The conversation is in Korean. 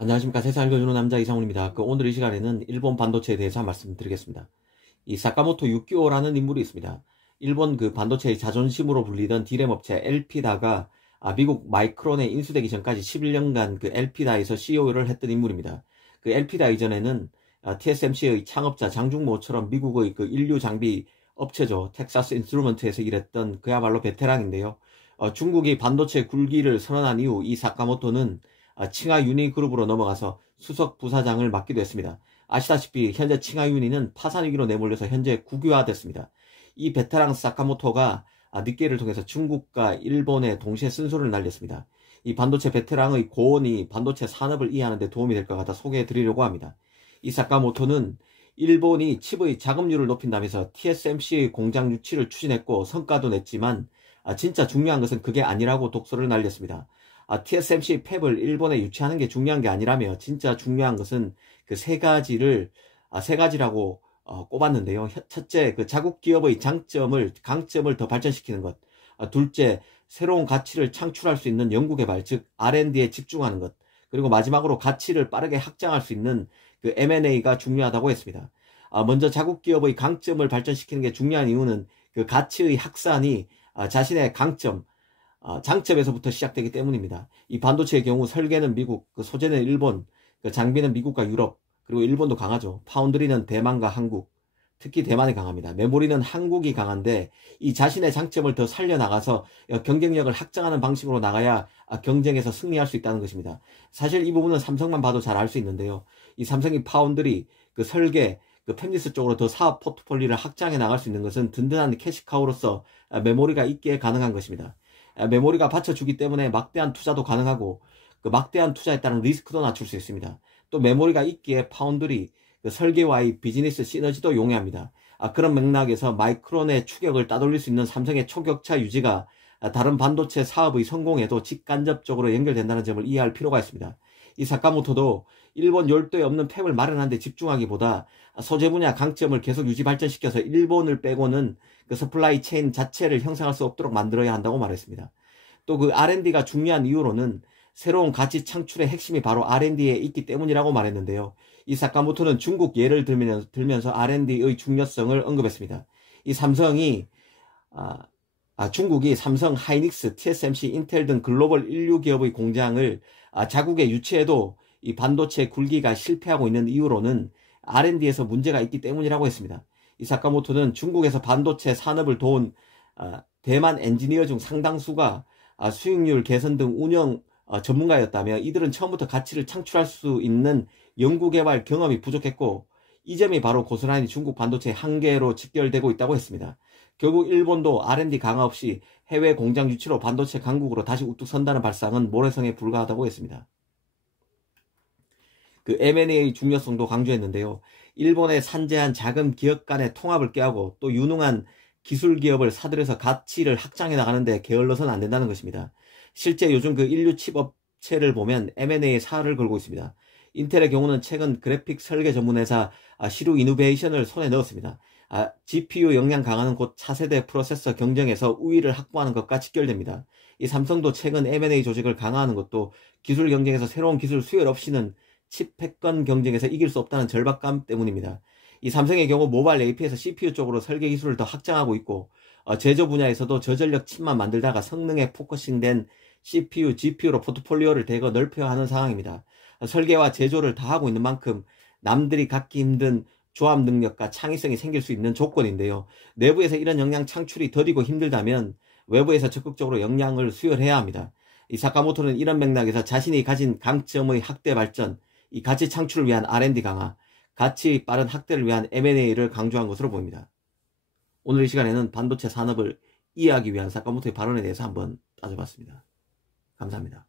안녕하십니까. 세상을 읽어주는 남자 이상훈입니다. 오늘 이 시간에는 일본 반도체에 대해서 말씀드리겠습니다. 이 사카모토 유키오라는 인물이 있습니다. 일본 반도체의 자존심으로 불리던 디램 업체 엘피다가 미국 마이크론에 인수되기 전까지 11년간 엘피다에서 CEO를 했던 인물입니다. 엘피다 이전에는 TSMC의 창업자 장중모처럼 미국의 인류 장비 업체죠. 텍사스 인스트루먼트에서 일했던 그야말로 베테랑인데요. 중국이 반도체 굴기를 선언한 이후 이 사카모토는 칭하 유니그룹으로 넘어가서 수석 부사장을 맡기도 했습니다. 아시다시피 현재 칭하 유니는 파산 위기로 내몰려서 현재 국유화됐습니다. 이 베테랑 사카모토가 닉케이를 통해서 중국과 일본에 동시에 쓴소리를 날렸습니다. 이 반도체 베테랑의 고언이 반도체 산업을 이해하는 데 도움이 될 것 같아 소개해 드리려고 합니다. 이 사카모토는 일본이 칩의 자금률을 높인다면서 TSMC의 공장 유치를 추진했고 성과도 냈지만 진짜 중요한 것은 그게 아니라고 독소를 날렸습니다. TSMC 팹을 일본에 유치하는 게 중요한 게 아니라며 진짜 중요한 것은 세 가지라고 꼽았는데요. 첫째, 자국 기업의 강점을 더 발전시키는 것. 둘째, 새로운 가치를 창출할 수 있는 연구개발, 즉 R&D에 집중하는 것. 그리고 마지막으로 가치를 빠르게 확장할 수 있는 M&A가 중요하다고 했습니다. 먼저 자국 기업의 강점을 발전시키는 게 중요한 이유는 가치의 확산이 자신의 장점에서부터 시작되기 때문입니다. 이 반도체의 경우 설계는 미국, 소재는 일본, 장비는 미국과 유럽, 그리고 일본도 강하죠. 파운드리는 대만과 한국, 특히 대만이 강합니다. 메모리는 한국이 강한데 이 자신의 장점을 더 살려나가서 경쟁력을 확장하는 방식으로 나가야 경쟁에서 승리할 수 있다는 것입니다. 사실 이 부분은 삼성만 봐도 잘 알 수 있는데요. 이 삼성이 파운드리, 설계, 팹리스 쪽으로 더 사업 포트폴리오를 확장해 나갈 수 있는 것은 든든한 캐시카우로서 메모리가 있기에 가능한 것입니다. 메모리가 받쳐주기 때문에 막대한 투자도 가능하고 막대한 투자에 따른 리스크도 낮출 수 있습니다. 또 메모리가 있기에 파운드리, 설계와의 비즈니스 시너지도 용이합니다. 그런 맥락에서 마이크론의 추격을 따돌릴 수 있는 삼성의 초격차 유지가 다른 반도체 사업의 성공에도 직간접적으로 연결된다는 점을 이해할 필요가 있습니다. 이 사카모토도 일본 열도에 없는 팹을 마련하는 데 집중하기보다 소재 분야 강점을 계속 유지 발전시켜서 일본을 빼고는 서플라이 체인 자체를 형성할 수 없도록 만들어야 한다고 말했습니다. 또 R&D가 중요한 이유로는 새로운 가치 창출의 핵심이 바로 R&D에 있기 때문이라고 말했는데요. 이 사카모토는 중국 예를 들면서 R&D의 중요성을 언급했습니다. 이 중국이 삼성, 하이닉스, TSMC, 인텔 등 글로벌 인류 기업의 공장을 자국에 유치해도 이 반도체 굴기가 실패하고 있는 이유로는 R&D에서 문제가 있기 때문이라고 했습니다. 이 사카모토는 중국에서 반도체 산업을 도운 대만 엔지니어 중 상당수가 수익률 개선 등 운영 전문가였다며 이들은 처음부터 가치를 창출할 수 있는 연구개발 경험이 부족했고 이 점이 바로 고스란히 중국 반도체의 한계로 직결되고 있다고 했습니다. 결국 일본도 R&D 강화 없이 해외 공장 유치로 반도체 강국으로 다시 우뚝 선다는 발상은 모래성에 불과하다고 했습니다. M&A의 중요성도 강조했는데요. 일본의 산재한 작은 기업 간의 통합을 꾀하고 또 유능한 기술 기업을 사들여서 가치를 확장해 나가는데 게을러서는 안 된다는 것입니다. 실제 요즘 인류 칩 업체를 보면 M&A에 사활을 걸고 있습니다. 인텔의 경우는 최근 그래픽 설계 전문회사 시루 이노베이션을 손에 넣었습니다. GPU 역량 강화는 곧 차세대 프로세서 경쟁에서 우위를 확보하는 것과 직결됩니다. 이 삼성도 최근 M&A 조직을 강화하는 것도 기술 경쟁에서 새로운 기술 수혈 없이는 칩 패권 경쟁에서 이길 수 없다는 절박감 때문입니다. 이 삼성의 경우 모바일 AP에서 CPU 쪽으로 설계 기술을 더 확장하고 있고 제조 분야에서도 저전력 칩만 만들다가 성능에 포커싱된 CPU, GPU로 포트폴리오를 대거 넓혀야 하는 상황입니다. 설계와 제조를 다 하고 있는 만큼 남들이 갖기 힘든 조합 능력과 창의성이 생길 수 있는 조건인데요. 내부에서 이런 역량 창출이 더디고 힘들다면 외부에서 적극적으로 역량을 수혈해야 합니다. 이 사카모토는 이런 맥락에서 자신이 가진 강점의 확대 발전, 이 가치 창출을 위한 R&D 강화, 가치 빠른 확대를 위한 M&A를 강조한 것으로 보입니다. 오늘 이 시간에는 반도체 산업을 이해하기 위한 사카모토의 발언에 대해서 한번 따져봤습니다. 감사합니다.